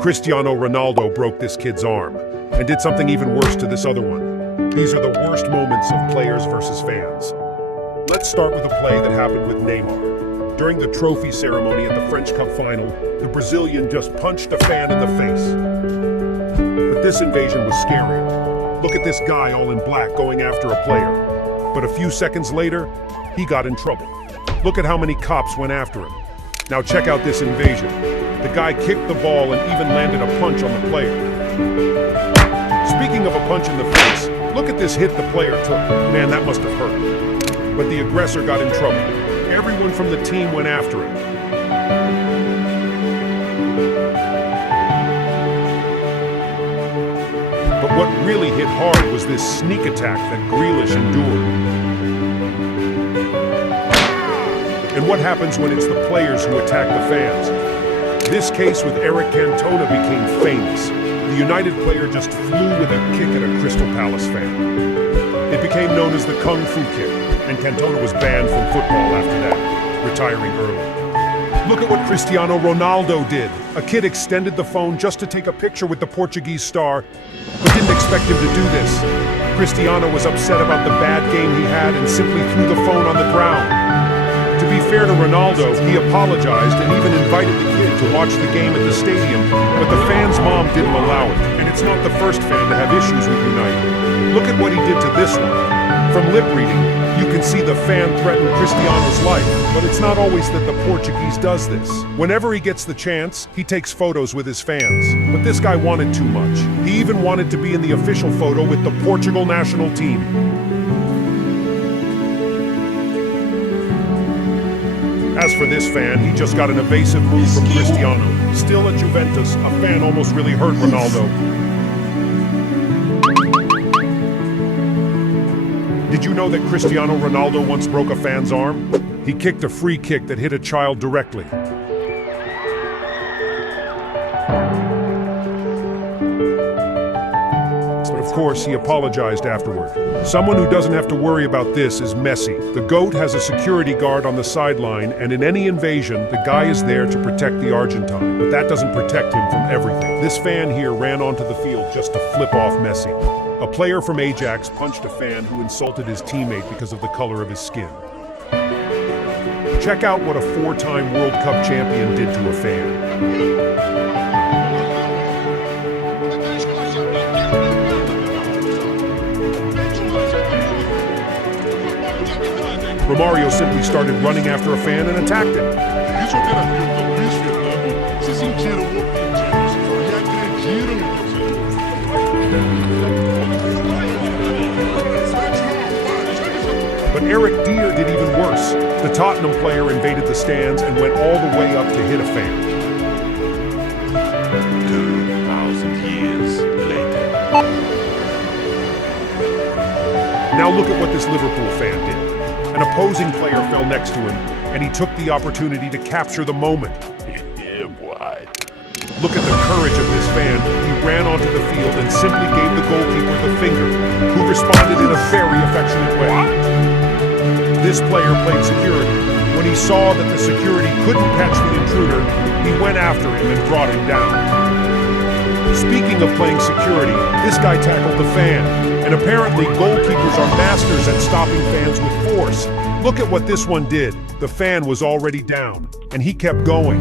Cristiano Ronaldo broke this kid's arm and did something even worse to this other one. These are the worst moments of players versus fans. Let's start with a play that happened with Neymar. During the trophy ceremony at the French Cup final, the Brazilian just punched a fan in the face. But this invasion was scarier. Look at this guy all in black going after a player. But a few seconds later, he got in trouble. Look at how many cops went after him. Now check out this invasion. The guy kicked the ball and even landed a punch on the player. Speaking of a punch in the face, look at this hit the player took. Man, that must have hurt. But the aggressor got in trouble. Everyone from the team went after him. But what really hit hard was this sneak attack that Grealish endured. And what happens when it's the players who attack the fans? This case with Eric Cantona became famous. The United player just flew with a kick at a Crystal Palace fan. It became known as the Kung Fu kick, and Cantona was banned from football after that, retiring early. Look at what Cristiano Ronaldo did. A kid extended the phone just to take a picture with the Portuguese star, but didn't expect him to do this. Cristiano was upset about the bad game he had and simply threw the phone on the ground. To be fair to Ronaldo, he apologized and even invited the kid to watch the game at the stadium, but the fan's mom didn't allow it, and it's not the first fan to have issues with United. Look at what he did to this one. From lip reading, you can see the fan threaten Cristiano's life, but it's not always that the Portuguese does this. Whenever he gets the chance, he takes photos with his fans. But this guy wanted too much. He even wanted to be in the official photo with the Portugal national team. As for this fan, he just got an evasive move from Cristiano. Still at Juventus, a fan almost really hurt Ronaldo. Did you know that Cristiano Ronaldo once broke a fan's arm? He kicked a free kick that hit a child directly. Of course, he apologized afterward. Someone who doesn't have to worry about this is Messi. The GOAT has a security guard on the sideline, and in any invasion, the guy is there to protect the Argentine. But that doesn't protect him from everything. This fan here ran onto the field just to flip off Messi. A player from Ajax punched a fan who insulted his teammate because of the color of his skin. Check out what a four-time World Cup champion did to a fan. Romario simply started running after a fan and attacked him. But Eric Dier did even worse. The Tottenham player invaded the stands and went all the way up to hit a fan. 2,000 years later. Now look at what this Liverpool fan did. An opposing player fell next to him, and he took the opportunity to capture the moment. Yeah, boy. Look at the courage of this fan. He ran onto the field and simply gave the goalkeeper the finger, who responded in a very affectionate way. This player played security. When he saw that the security couldn't catch the intruder, he went after him and brought him down. Speaking of playing security, this guy tackled the fan. And apparently, goalkeepers are masters at stopping fans with force. Look at what this one did. The fan was already down, and he kept going.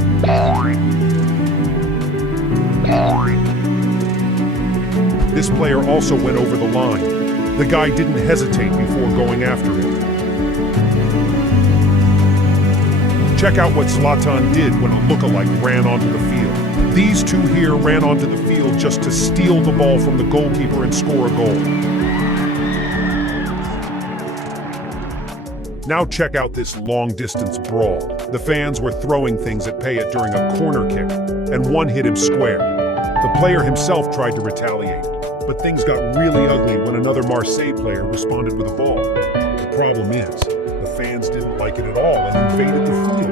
This player also went over the line. The guy didn't hesitate before going after him. Check out what Zlatan did when a lookalike ran onto the field. These two here ran onto the field just to steal the ball from the goalkeeper and score a goal. Now check out this long-distance brawl. The fans were throwing things at Payet during a corner kick, and one hit him square. The player himself tried to retaliate, but things got really ugly when another Marseille player responded with a ball. The problem is, the fans didn't like it at all and invaded the field.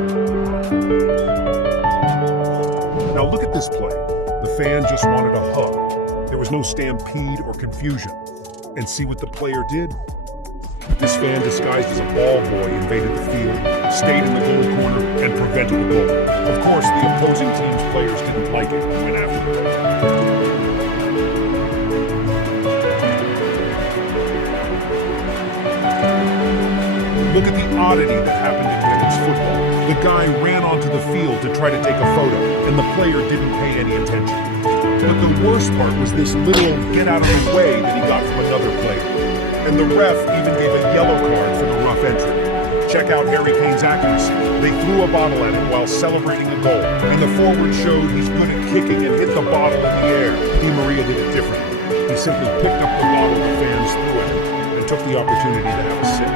Now look at this play. The fan just wanted a hug. There was no stampede or confusion. And see what the player did? This fan, disguised as a ball boy, invaded the field, stayed in the goal corner, and prevented a goal. Of course, the opposing team's players didn't like it and went after him. oddity that happened in women's football. The guy ran onto the field to try to take a photo, and the player didn't pay any attention. But the worst part was this literal get out of the way that he got from another player. And the ref even gave a yellow card for the rough entry. Check out Harry Kane's accuracy. They threw a bottle at him while celebrating a goal, and the forward showed he's good at kicking and hit the bottle in the air. Di Maria did it differently. He simply picked up the bottle the fans threw at him and took the opportunity to have a sip.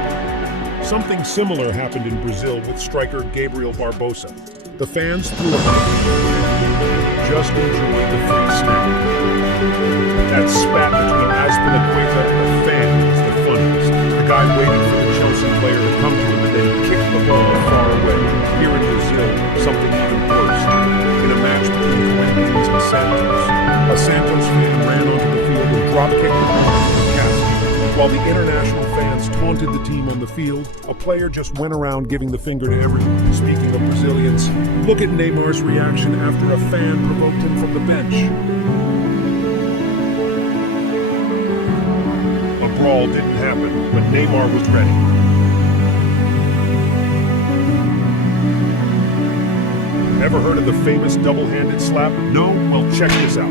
Something similar happened in Brazil with striker Gabriel Barbosa. The fans threw a just enjoyed the free snack. That spat between Azpilicueta and the fan was the funniest. The guy waited for the Chelsea player to come to him and then kicked the ball far away. Here in Brazil, something even worse. In a match between Corinthians and Santos, a Santos fan ran onto the field and drop-kicked the ball to the castle. While the international fans taunted the team on the field, a player just went around giving the finger to everyone. Speaking of Brazilians, look at Neymar's reaction after a fan provoked him from the bench. A brawl didn't happen, but Neymar was ready. Ever heard of the famous double-handed slap? No? Well, check this out.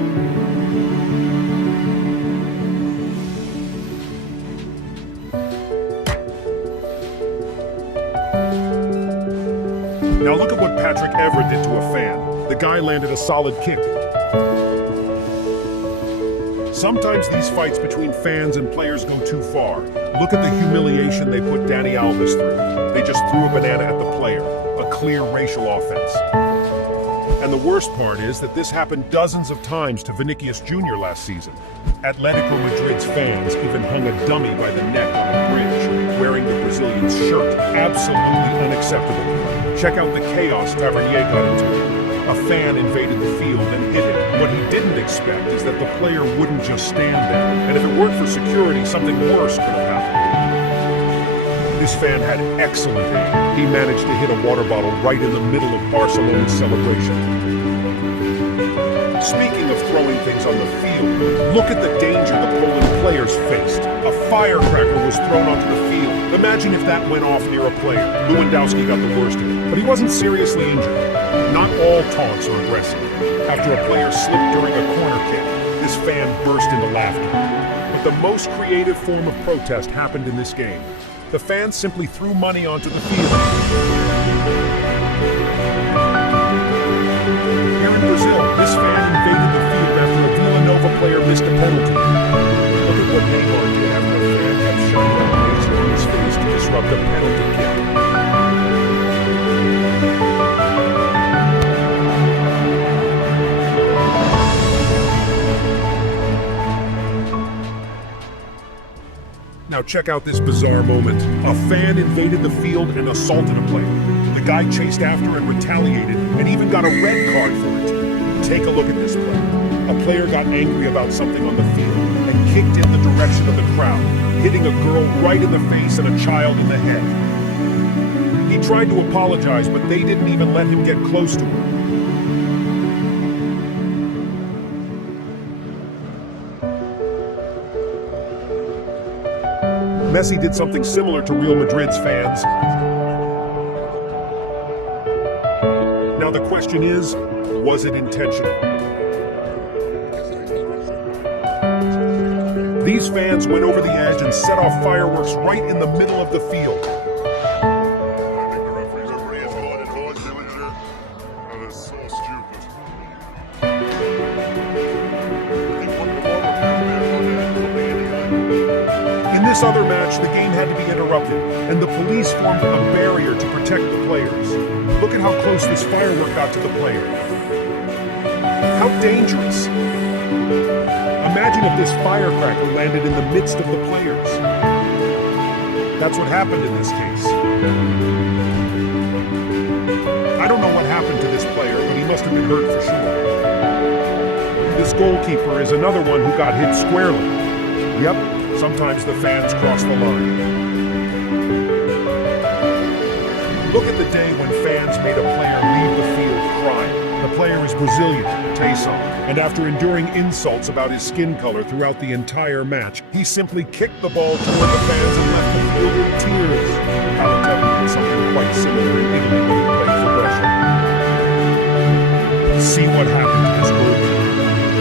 Now look at what Patrick Evra did to a fan. The guy landed a solid kick. Sometimes these fights between fans and players go too far. Look at the humiliation they put Dani Alves through. They just threw a banana at the player. A clear racial offense. And the worst part is that this happened dozens of times to Vinicius Jr. last season. Atletico Madrid's fans even hung a dummy by the neck on a bridge, wearing the Brazilian's shirt. Absolutely unacceptable. Check out the chaos Tavernier got into. A fan invaded the field and hit him. What he didn't expect is that the player wouldn't just stand there. And if it weren't for security, something worse could have happened. This fan had excellent aim. He managed to hit a water bottle right in the middle of Barcelona's celebration. Speaking of throwing things on the field, look at the danger the Poland players faced. A firecracker was thrown onto the field. Imagine if that went off near a player. Lewandowski got the worst of it, but he wasn't seriously injured. Not all taunts are aggressive. After a player slipped during a corner kick, this fan burst into laughter. But the most creative form of protest happened in this game. The fans simply threw money onto the field. Here in Brazil, this fan invaded the field after a Villanova player missed a penalty. Look at what Neymar did after a fan kept shining a laser on his face to disrupt a penalty kick. Now check out this bizarre moment. A fan invaded the field and assaulted a player. The guy chased after and retaliated, and even got a red card for it. Take a look at this play. A player got angry about something on the field and kicked in the direction of the crowd, hitting a girl right in the face and a child in the head. He tried to apologize, but they didn't even let him get close to her. Messi did something similar to Real Madrid's fans. Now the question is, was it intentional? These fans went over the edge and set off fireworks right in the middle of the field. In this other match, the game had to be interrupted, and the police formed a barrier to protect the players. Look at how close this firework got to the player. How dangerous! Imagine if this firecracker landed in the midst of the players. That's what happened in this case. I don't know what happened to this player, but he must have been hurt for sure. This goalkeeper is another one who got hit squarely. Yep. Sometimes the fans cross the line. Look at the day when fans made a player leave the field crying. The player is Brazilian, Taysom, and after enduring insults about his skin color throughout the entire match, he simply kicked the ball toward the fans and left the field in tears. Balotelli did something similar in Italy when he played for Russia. See what happened to this goalkeeper.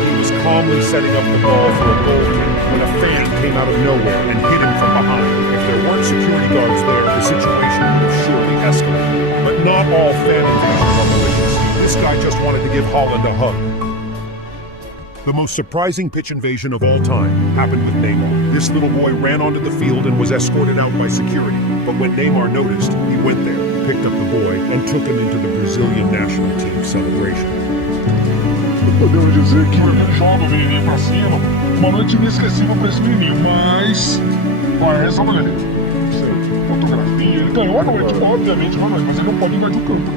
He was calmly setting up the ball for a goal kick when a fan came out of nowhere and hit him from behind. If there weren't security guards there, the situation would have surely escalated. But not all fan invasions are malicious. This guy just wanted to give Holland a hug. The most surprising pitch invasion of all time happened with Neymar. This little boy ran onto the field and was escorted out by security. But when Neymar noticed, he went there, picked up the boy, and took him into the Brazilian national team celebration. Podemos dizer que aquele jogo veio pra cima, uma noite inesquecível pra esse menino, mas... Olha essa mulher. Fotografia, ele ganhou a noite, obviamente uma noite, mas ele não pode invadir o campo.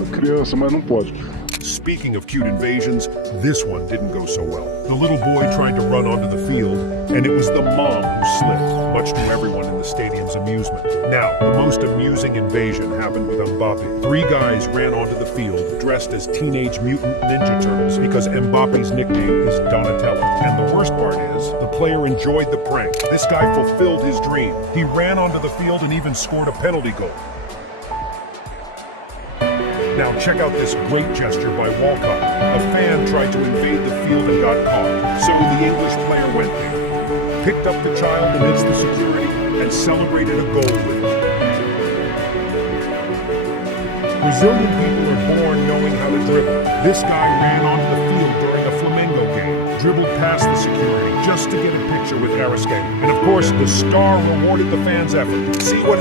É criança, mas não pode. Speaking of cute invasions, this one didn't go so well. The little boy tried to run onto the field, and it was the mom who slipped, much to everyone in the stadium's amusement. Now, the most amusing invasion happened with Mbappe. 3 guys ran onto the field dressed as Teenage Mutant Ninja Turtles because Mbappe's nickname is Donatello. And the worst part is, the player enjoyed the prank. This guy fulfilled his dream. He ran onto the field and even scored a penalty goal. Now check out this great gesture by Walcott. A fan tried to invade the field and got caught, so the English player went there, picked up the child amidst the security, and celebrated a goal with it. Brazilian people are born knowing how to dribble. This guy ran onto the field during a Flamengo game, dribbled past the security just to get a picture with Arrascaeta. And of course, the star rewarded the fans' effort. See what